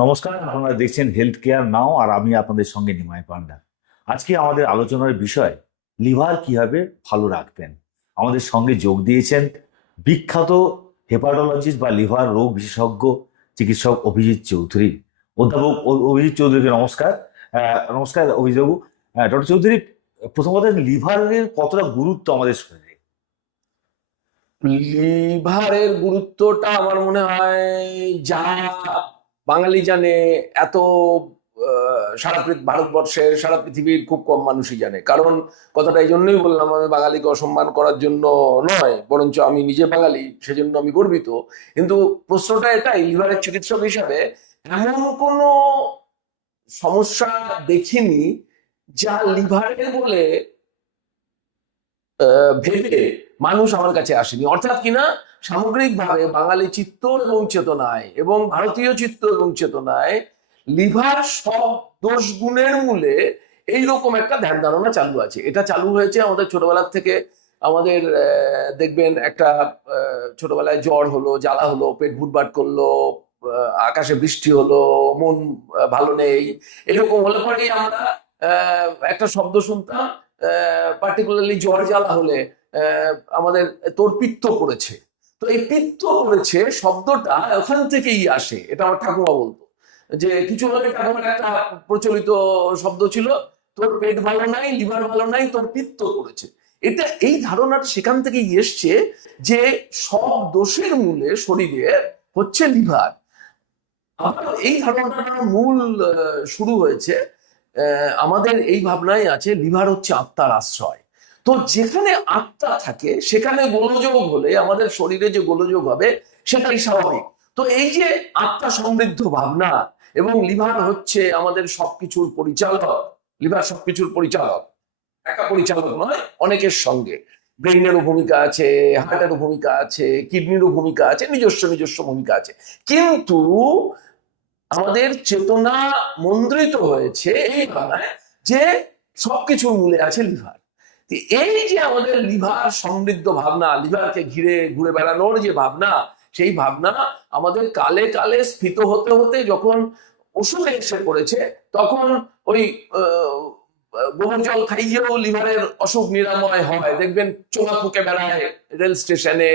নমস্কার, আপনারা দেখছেন হেলথ কেয়ার নাও আর আমি আপনাদের সঙ্গে নিমাই পান্ডা। আজকে আমাদের আলোচনার বিষয়, লিভার কীভাবে ভালো রাখবেন? আমাদের সঙ্গে যোগ দিয়েছেন বিখ্যাত হেপাটোলজিস্ট বা লিভার রোগ বিশেষজ্ঞ চিকিৎসক অভিজিৎ চৌধুরী। অধ্যাপক অভিজিৎ চৌধুরীকে নমস্কার। নমস্কার অভিজিৎবাবু। ডক্টর চৌধুরী, প্রথমত লিভারের কতটা গুরুত্ব আমাদের শরীরে? লিভারের গুরুত্বটা আমার মনে হয় যা বাঙালি জানে এত সারা ভারতবর্ষের সারা পৃথিবীর খুব কম মানুষই জানে। কারণ কথাটা এই জন্যই বললাম আমি বাঙালিকে অসম্মান করার জন্য নয়, বরঞ্চ আমি নিজে বাঙালি, সেজন্য আমি গর্বিত। কিন্তু প্রশ্নটা এটাই, লিভারের চিকিৎসক হিসাবে এমন কোনো সমস্যা দেখিনি যা লিভারের বলে ভেবে মানুষ আমার কাছে আসেনি। অর্থাৎ কিনা সামগ্রিকভাবে বাঙালি চিত্ত এবং চেতনায় এবং ভারতীয় চিত্ত এবং চেতনায় লিভার সব দোষ গুণের মূলে এইরকম একটা ধ্যান ধারণা চালু আছে। এটা চালু হয়েছে আমাদের ছোটবেলার থেকে। আমাদের দেখবেন একটা ছোটবেলায় জ্বর হলো, জ্বালা হলো, পেট ভুটভাট করল আকাশে বৃষ্টি হলো, মন ভালো নেই। এরকম হলে পরেই আমরা একটা শব্দ শুনতাম পার্টিকুলারলি জ্বর জ্বালা হলে আমাদের তোর পিত্ত করেছে। তো এই পিত্ত করেছে শব্দটা ওখান থেকেই আসে, এটা আমার ঠাকুমা বলতো। যে কিছু হলে ঠাকুমার একটা প্রচলিত শব্দ ছিল, তোর পেট ভালো নাই, লিভার ভালো নাই, তোর পিত্ত করেছে। এটা এই ধারণাটা সেখান থেকেই এসছে যে সব দোষের মূলে শরীরের হচ্ছে লিভার। এই ধারণাটার মূল শুরু হয়েছে আমাদের এই ভাবনাই আছে লিভার হচ্ছে আত্মার আশ্রয়। তো যেখানে আত্মা থাকে, সেখানে গোলযোগ হলে আমাদের শরীরে যে গোলযোগ হবে, সেটাই স্বাভাবিক। তো এই যে আত্মা সমৃদ্ধ ভাবনা এবং লিভার হচ্ছে আমাদের সবকিছুর পরিচালক, লিভার সবকিছুর পরিচালক, একা পরিচালক নয়, অনেকের সঙ্গে। ব্রেইনেরও ভূমিকা আছে হার্টেরও ভূমিকা আছে কিডনিরও ভূমিকা আছে, নিজস্ব নিজস্ব ভূমিকা আছে। কিন্তু আমাদের চেতনা মন্দ্রিত হয়েছে এই যে সবকিছুর মূলে আছে লিভার। এই যে আমাদের লিভার সমৃদ্ধ ভাবনা, লিভারকে ঘিরে ঘুরে বেড়ানোর যে ভাবনা, সেই ভাবনা আমাদের কালে কালে স্ফীত হতে হতে যখন ওষুধে এসে পড়েছে, তখন ওই গোবর জল খাইয়েও লিভারের অসুখ নিরাময় হয়। দেখবেন চোখা ফুকে বেড়ায় রেল স্টেশনে।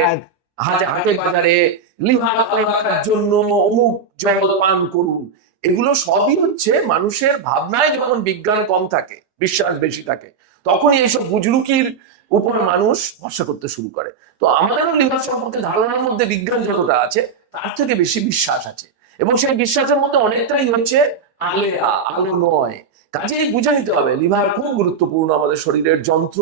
হাটে হাটে বাজারে লিভার জন্য অমুক জল পান করুন। এগুলো সবই হচ্ছে মানুষের ভাবনায় যখন বিজ্ঞান কম থাকে, বিশ্বাস বেশি থাকে, তখনই এইসব বুজরুকির উপর মানুষ ভরসা করতে শুরু করে। তো আমাদেরও লিভার সম্পর্কে ধারণার মধ্যে বিজ্ঞান যতটা আছে, তার থেকে বেশি বিশ্বাস আছে। এবং সেই বিশ্বাসের মধ্যে অনেকটাই হচ্ছে আলেয়া আলো নয়। কাজেই বুঝে নিতে হবে, লিভার খুব গুরুত্বপূর্ণ আমাদের শরীরের যন্ত্র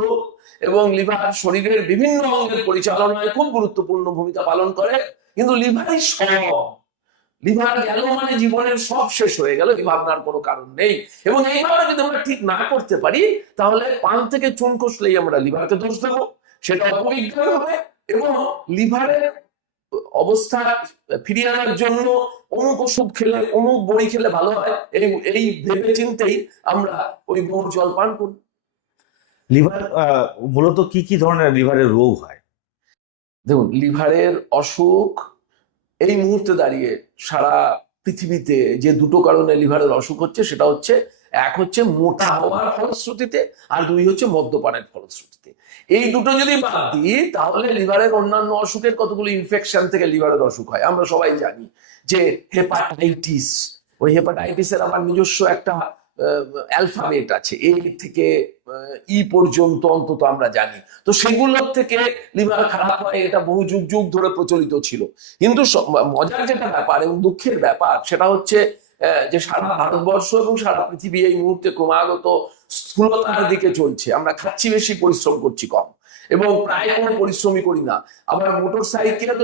এবং লিভার শরীরের বিভিন্ন অঙ্গের পরিচালনায় খুব গুরুত্বপূর্ণ ভূমিকা পালন করে, কিন্তু লিভারই সব। লিভার গেল মানে জীবনের সব শেষ হয়ে গেল, এই ভাবনার কোনো কারণ নেই। এবং এইভাবে যদি আমরা ঠিক না করতে পারি, তাহলে পান থেকে চুন কষলেই আমরা লিভারকে দোষ দেবো, সেটা অপবিজ্ঞান হবে এবং লিভারের অবস্থা ফিরিয়ে আনার জন্য অমুক ওষুধ খেলে অমুক বড়ি খেলে ভালো হয়। এই এই ভেবে চিন্তেই আমরা ওই গোবর জল পান করি। লিভার মূলত কি কি ধরনের লিভারের রোগ হয়? দেখুন লিভারের অসুখ এই মুহূর্তে দাঁড়িয়ে সারা পৃথিবীতে যে দুটো কারণে লিভারের অসুখ হচ্ছে সেটা হচ্ছে এক হচ্ছে মোটা হওয়ার ফলশ্রুতিতে আর দুই হচ্ছে মদ্যপানের ফলশ্রুতিতে। এই দুটো যদি বাদ দিই, তাহলে লিভারের অন্যান্য অসুখের কতগুলো ইনফেকশন থেকে লিভারের অসুখ হয়? আমরা সবাই জানি যে হেপাটাইটিস ওই হেপাটাইটিসের আমার নিজস্ব একটা অ্যালফাবেট আছে। এ থেকে ই পর্যন্ত অন্তত আমরা জানি। তো সেগুলোর থেকে লিভার খারাপ হয়, এটা বহু যুগ যুগ ধরে প্রচলিত ছিল। কিন্তু মজার যেটা ব্যাপার এবং দুঃখের ব্যাপার, সেটা হচ্ছে যে সারা ভারতবর্ষ এবং সারা পৃথিবী এই মুহূর্তে ক্রমাগত স্থূলতার দিকে চলছে। আমরা খাচ্ছি বেশি, পরিশ্রম করছি কম। এবং প্রায় কোনো পরিশ্রমই করি না। আবার মোটর সাইকেল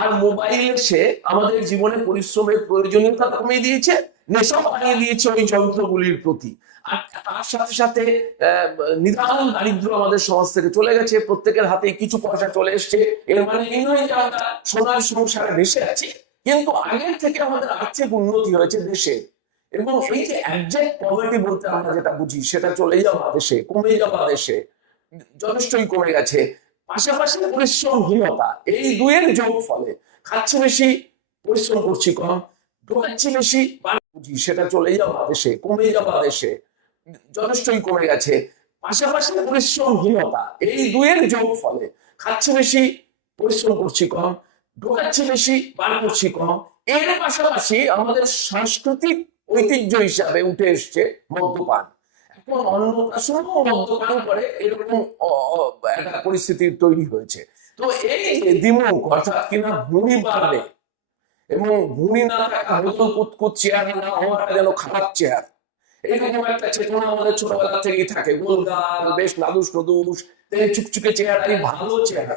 আর মোবাইল এসে আমাদের জীবনে পরিশ্রমের প্রয়োজনীয়তা কমিয়ে দিয়েছে নেশা বানিয়ে দিয়েছে ওই যন্ত্রগুলির প্রতি। আর তার সাথে সাথে নিদান দারিদ্র আমাদের সমাজ থেকে চলে গেছে। প্রত্যেকের হাতে কিছু পয়সা চলে এসছে। এর মানে এই নয় যে আমরা সোনার সংসারে ভেসে আছি। কিন্তু আগের থেকে আমাদের আর্থিক উন্নতি হয়েছে দেশে। এবং এই যে অ্যাবজেক্ট পভার্টি বলতে আমরা যেটা বুঝি, সেটা চলে যাওয়া দেশে, কমে যাওয়া দেশে, যথেষ্টই কমে গেছে। পাশাপাশি পরিশ্রমহীনতা, এই দুয়ের যোগ ফলে খাচ্ছি বেশি, পরিশ্রম করছি কম ঢোকাচ্ছি বেশি বুঝি, সেটা চলে যাওয়া দেশে, কমে যাওয়া দেশে, যথেষ্টই কমে গেছে। পাশাপাশি পরিশ্রমহীনতা, এই দুয়ের যোগ ফলে খাচ্ছি বেশি, পরিশ্রম করছি কম ঢোকাচ্ছি বেশি বার করছি কম। এর পাশাপাশি আমাদের সাংস্কৃতিক ঐতিহ্য হিসাবে উঠে এসছে মদ্যপান। এখন অন্নপ্রাশনও মদ্যপান করে, এরকম একটা পরিস্থিতি তৈরি হয়েছে। তো এই যে অর্থাৎ কিনা ভূমি বাড়বে, এবং ভূমি না থাকা কুতকুত চেহারা না হওয়াটা যেন খারাপ চেহারা এরকম একটা চেতনা আমাদের ছোটবেলা থেকেই থাকে। গোলগাল, বেশ নাদুস নদুস চুকচুকে চেহারাই ভালো চেহারা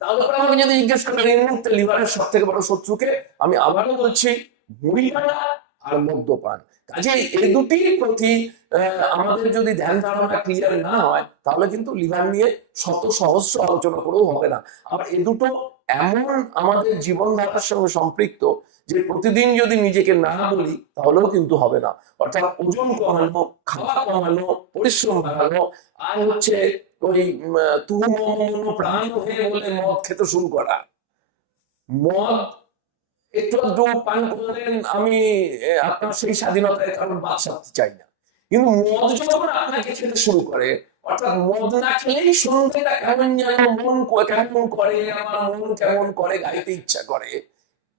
তাহলে আমি যদি জিজ্ঞেস করেন এই মুহূর্তে লিভারের সব থেকে বড় শত্রুকে। আমি আবারও বলছি মুড়ি কাটা আর মদ্যপান। কাজে এই দুটির প্রতি আমাদের যদি ধ্যান ধারণা ক্লিয়ার না হয় তাহলে কিন্তু লিভার নিয়ে শত সহস্র আলোচনা করেও হবে না। আবার এ দুটো এমন আমাদের জীবনধারার সঙ্গে সম্পৃক্ত যে প্রতিদিন যদি নিজেকে না বলি, তাহলেও কিন্তু হবে না। অর্থাৎ ওজন কমানো, খাওয়া কমানো, পরিশ্রম বাড়ানো, আর হচ্ছে ওই প্রাণ হয়ে বলে মদ খেতে শুরু করা। মদ একটু পান করলেন, আমি আপনার সেই স্বাধীনতায় কারণ বাদ সাধতে চাই না। কিন্তু মদ যখন আপনাকে খেতে শুরু করে, অর্থাৎ মদ না খেলেই সন্ধ্যেটা কেমন যেন মন কেমন করে, আমার মন কেমন করে গাইতে ইচ্ছা করে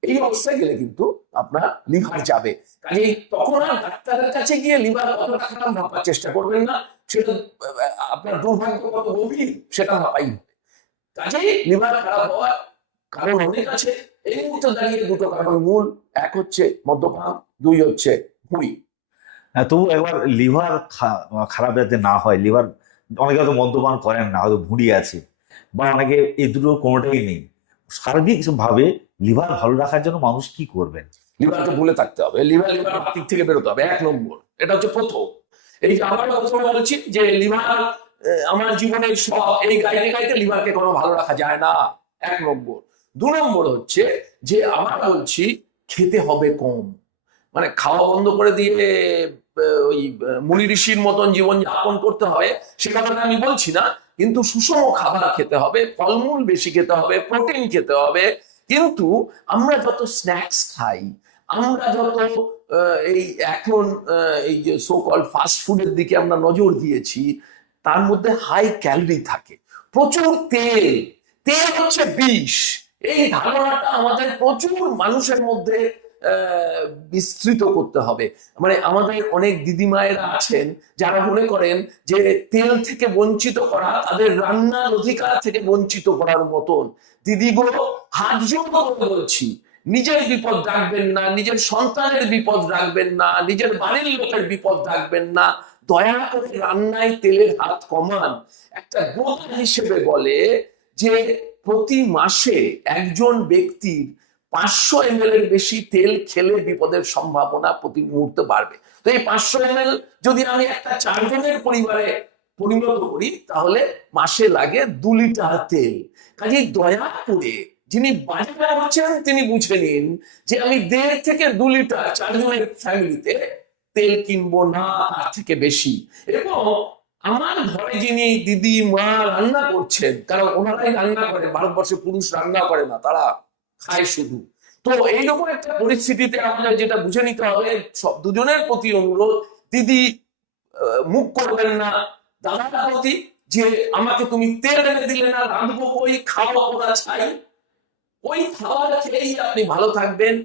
এই অবস্থায় গেলে কিন্তু আপনার লিভার যাবে। কাজেই তখন আর ডাক্তারের কাছে গিয়ে লিভার কতটা খারাপ ভাবার চেষ্টা করবেন না সেটা আপনার দুর্ভাগ্য কত গভীর সেটা ভাবাই হবে কাজেই লিভার খারাপ হওয়ার কারণ অনেক আছে। এই মুহূর্তে দাঁড়িয়ে দুটো কারণ মূল এক হচ্ছে মদ্যপান দুই হচ্ছে ভুঁড়ি হ্যাঁ, তবু একবার লিভার খারাপ যাতে না হয় লিভার অনেকে হয়তো মদ্যপান করেন না হয়তো ভুঁড়ি আছে বা অনেকে এই দুটো কোনোটাই নেই। সার্বিক ভাবে লিভার ভালো রাখার জন্য মানুষ কি করবেন? লিভারকে ভুলে থাকতে হবে। লিভার লিভার দিক থেকে বেরোতে হবে। এক নম্বর, এটা হচ্ছে প্রথম। এই যে আবার প্রথমে বলছি যে লিভার আমার জীবনের সব এই গাইতে গাইতে লিভারকে কোনো ভালো রাখা যায় না। এক নম্বর। দু নম্বর হচ্ছে যে আমরা বলছি খেতে হবে কম। মানে খাওয়া বন্ধ করে দিয়ে ওই মুনি ঋষির মতন জীবন যাপন করতে হবে, সে কথাটা আমি বলছি না। কিন্তু সুষম খাবার খেতে হবে, ফলমূল বেশি খেতে হবে, প্রোটিন খেতে হবে। কিন্তু আমরা যত স্ন্যাক্স খাই, আমরা যত এই এখন এই যে সোকল ফাস্ট ফুডের দিকে আমরা নজর দিয়েছি, তার মধ্যে হাই ক্যালোরি থাকে। প্রচুর তেল তেল হচ্ছে বিষ। এই ধারণাটা আমাদের প্রচুর মানুষের মধ্যে বিস্তৃত করতে হবে। মানে আমাদের অনেক দিদিমায়েরা আছেন, যারা মনে করেন যে তেল থেকে বঞ্চিত করা, তাদের রান্নার অধিকার থেকে বঞ্চিত করার মতন। দিদিগুলো হাত বলছি, নিজের বিপদ রাখবেন না, নিজের সন্তানের বিপদ রাখবেন না, নিজের বাড়ির লোকের বিপদ রাখবেন না। দয়া করে রান্নায় তেলের হাত কমান। একটা গোল হিসেবে বলে যে প্রতি মাসে একজন ব্যক্তির পাঁচশো এম এর বেশি তেল খেলে বিপদের সম্ভাবনা প্রতি মুহূর্তে বাড়বে। তো এই পাঁচশো এম যদি আমি একটা চারজনের পরিবারে পরিণত করি, তাহলে মাসে লাগে দু লিটার তেল। কাজেই দয়া করে যিনি বাজারে করছেন তিনি বুঝে নিন যে আমি দেড় থেকে দু লিটার চারজনের ফ্যামিলিতে তেল কিনবো না, তার থেকে বেশি। এবং আমার ঘরে যিনি দিদি, মা রান্না করছেন, কারণ ওনারাই রান্না করে, ভারতবর্ষে পুরুষ রান্না করে না, তারা খায় শুধু। তো এইরকম একটা পরিস্থিতিতে আমাদের যেটা বুঝে নিতে হবে, সব দুজনের প্রতি অনুরোধ, দিদি মুখ করবেন না, দাদার প্রতি যে আমাকে তুমি তেল এনে দিলে না, রাঁধবো ওই খাওয়া ওরা চাই ওই খাবার খেয়েই আপনি ভালো থাকবেন।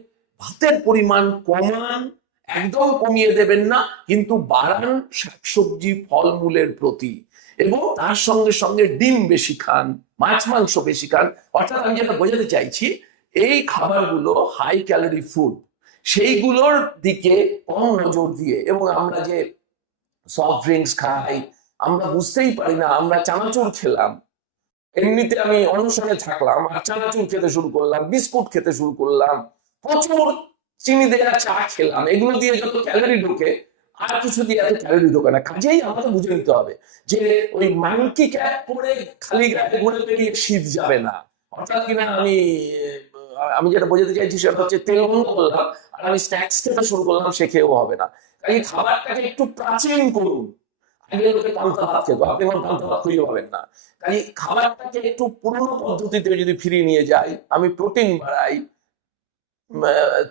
ভাতের পরিমাণ কমান, একদম কমিয়ে দেবেন না, কিন্তু বাড়ান শাকসবজি, ফলমূলের প্রতি। এবং তার সঙ্গে সঙ্গে ডিম বেশি খান, মাছ মাংস বেশি খান। অর্থাৎ আমি যেটা বোঝাতে চাইছি এই খাবারগুলো হাই ক্যালোরি ফুড সেইগুলোর দিকে কম নজর দিয়ে এবং আমরা যে সফট ড্রিঙ্কস খাই, আমরা বুঝতেই পারি না, আমরা চানাচুর খেলাম। এমনিতে আমি অনশনে থাকলাম, আর চানাচুর খেতে শুরু করলাম, বিস্কুট খেতে শুরু করলাম, প্রচুর চিনি দেওয়া চা খেলাম, এগুলো দিয়ে যত ক্যালোরি ঢোকে, আর কিছু দিয়ে এত ক্যালোরি ঢোকে না। কাজেই আমাদের বুঝে নিতে হবে যে ওই মাংকি ক্যাপ পরে খালি গায়ে ঘুরে বেরিয়ে শীত যাবে না। অর্থাৎ কিনা আমি আমি যেটা বোঝাতে চাইছি সেটা হচ্ছে তেল বন্ধ করলাম আর আমি স্ন্যাক্স খেতে শুরু করলাম, সে খেয়েও হবে না। কাজে খাবারটাকে একটু প্রাচীন করুন। আগে লোকে পান্তা ভাত আপনি এখন পান্তা ভাত খুঁজে পাবেন না। কাজে খাবারটাকে একটু পুরনো পদ্ধতিতে যদি ফিরিয়ে নিয়ে যাই, আমি প্রোটিন বাড়াই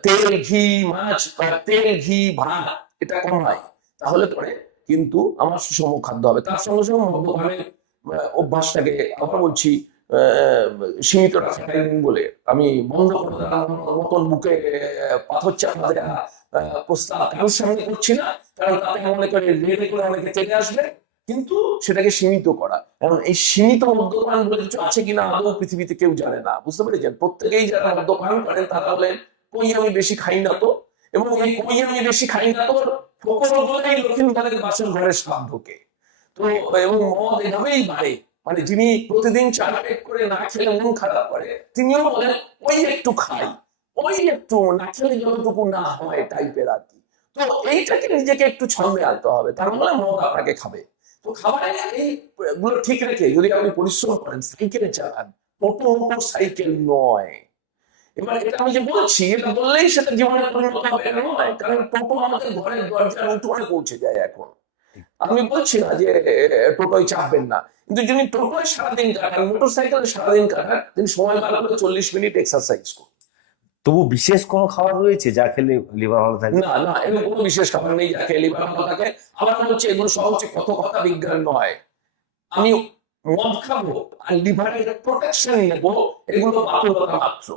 তেল, ঘি, মাছ তেল, ঘি, ভাত, এটা কমাই, তাহলে পরে কিন্তু আমার সুষম খাদ্য হবে। তার সঙ্গে সঙ্গে অভ্যাসটাকে আবার বলছি সীমিত বলে। আমি বন্ধ মতন বুকে পাথর চাপা প্রস্তাব কারোর সামনে করছি না, কারণ তাতে মনে করে রেডি করে অনেকে চলে আসবে, কিন্তু সেটাকে সীমিত করা। কারণ এই সীমিত মদ্যপান বলে কিছু আছে কিনা আদৌ পৃথিবীতে কেউ জানে না। বুঝতে পেরেছেন? প্রত্যেকেই যারা মদ্যপান করেন, তারা বলেন, কই আমি বেশি খাই না তো? এবং এই কই আমি বেশি খাই না তো ফকর বলেই লক্ষ্মীকারের বাসন ঘরে সাপ ঢোকে। তো, এবং মদ এভাবেই বাড়ে। মানে যিনি প্রতিদিন চার পেট করে না খেলে মন খারাপ করে, তিনিও বলেন, ওই একটু খাই, ওই একটু না খেলে যতটুকু না হয় টাইপের আর কি। তো এইটাকে নিজেকে একটু ছন্দে আনতে হবে তার মানে মদ আপনাকে খাবে। তো ঠিক রেখে যদি আপনি পরিশ্রম করেন, সাইকেলে চালান টোটো সাইকেল নয়। এবার এটা আমি যে বলছি, এটা বললেই সেটা জীবনে পরিণত হবে নয়, কারণ টোটো আমাদের ঘরের দরজার উঠোনে পৌঁছে যায় এখন। আমি বলছি না যে টোটোই টোটোয় চাপবেন না। কিন্তু যিনি টোটোয় সারাদিন কাটান মোটর সাইকেলে সারাদিন কাটান তিনি সময় বার করে চল্লিশ মিনিট এক্সারসাইজ করুন। তবু বিশেষ কোনো খাবার রয়েছে যা খেলে লিভার ভালো থাকে? না না এরকম কোনো বিশেষ খাবার নেই যা খেলে লিভার ভালো থাকে। আবার হচ্ছে এগুলো হচ্ছে কত কথা বিজ্ঞান নয়। আমি মদ খাব আর লিভারের প্রোটেকশন নেব এগুলো বাতুলতা মাত্র।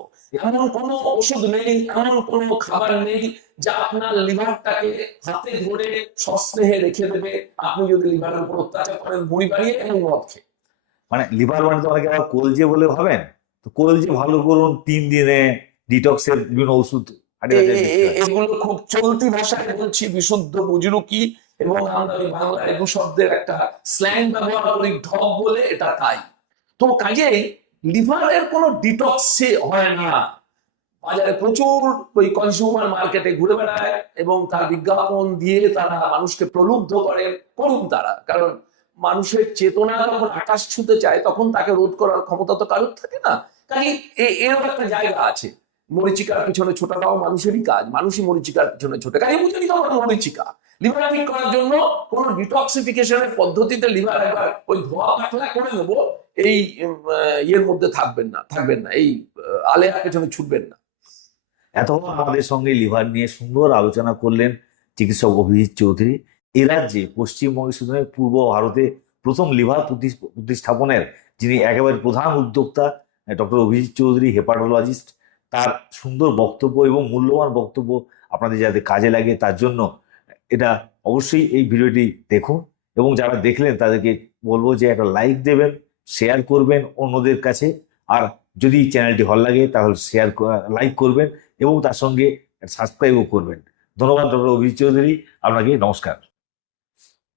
এমন কোনো ওষুধ নেই এমন কোনো খাবার নেই যা আপনার লিভারটাকে হাতে ধরে সস্নেহে রেখে দেবে। আপনি যদি লিভারের উপর অত্যাচার করেন মুড়ি বাড়িয়ে এবং মদ খেয়ে। মানে লিভার মানে তো অনেকে আবার কোলজে বলে ভাবেন? তো কোলজে ভালো করুন তিন দিনে ডিটক্সের বিভিন্ন ওষুধ। এগুলো খুব চলতি ভাষায় বলছি বিশুদ্ধ বুজরুকি এবং আমরা ওই বাংলা এগু শব্দের একটা স্ল্যাং ব্যবহার করি, ঢপ বলে এটা তাই। তো কাজেই লিভারের কোনো ডিটক্সে হয় না। বাজারে প্রচুর ওই কনজিউমার মার্কেটে ঘুরে বেড়ায় এবং তার বিজ্ঞাপন দিয়ে তারা মানুষকে প্রলুব্ধ করে, করুন তারা। কারণ মানুষের চেতনা যখন আকাশ ছুতে চায়, তখন তাকে রোধ করার ক্ষমতা তো কারোর থাকে না। কাজে এরকম একটা জায়গা আছে। মরিচিকার পিছনে ছোটাটাও মানুষেরই কাজ, মানুষই মরিচিকার পিছনে ছোটে। কাজে বুঝে নিতে মরিচিকা। লিভার ঠিক করার জন্য কোন ডিটক্সিফিকেশনের পদ্ধতিতে লিভার একবার ওই ধোয়া পাতলা করে নেব, এই ইয়ের মধ্যে থাকবেন না থাকবেন না, এই আলেয়ার পেছনে ছুটবেন না। এতক্ষণ আমাদের সঙ্গে লিভার নিয়ে সুন্দর আলোচনা করলেন চিকিৎসক অভিজিৎ চৌধুরী। এ রাজ্যে পশ্চিমবঙ্গে শুধু পূর্ব ভারতে প্রথম লিভার প্রতিস- প্রতিস্থাপনের যিনি একেবারে প্রধান উদ্যোক্তা ডক্টর অভিজিৎ চৌধুরী, হেপাটোলজিস্ট তার সুন্দর বক্তব্য এবং মূল্যবান বক্তব্য আপনাদের যাতে কাজে লাগে, তার জন্য এটা অবশ্যই এই ভিডিওটি দেখুন এবং যারা দেখলেন তাদেরকে বলব যে একটা লাইক দেবেন শেয়ার করবেন অন্যদের কাছে। আর যদি চ্যানেলটি ভালো লাগে তাহলে শেয়ার লাইক করবেন এবং তার সঙ্গে সাবস্ক্রাইবও করবেন। ধন্যবাদ, ডক্টর অভিজিৎ চৌধুরী। আপনাকে নমস্কার।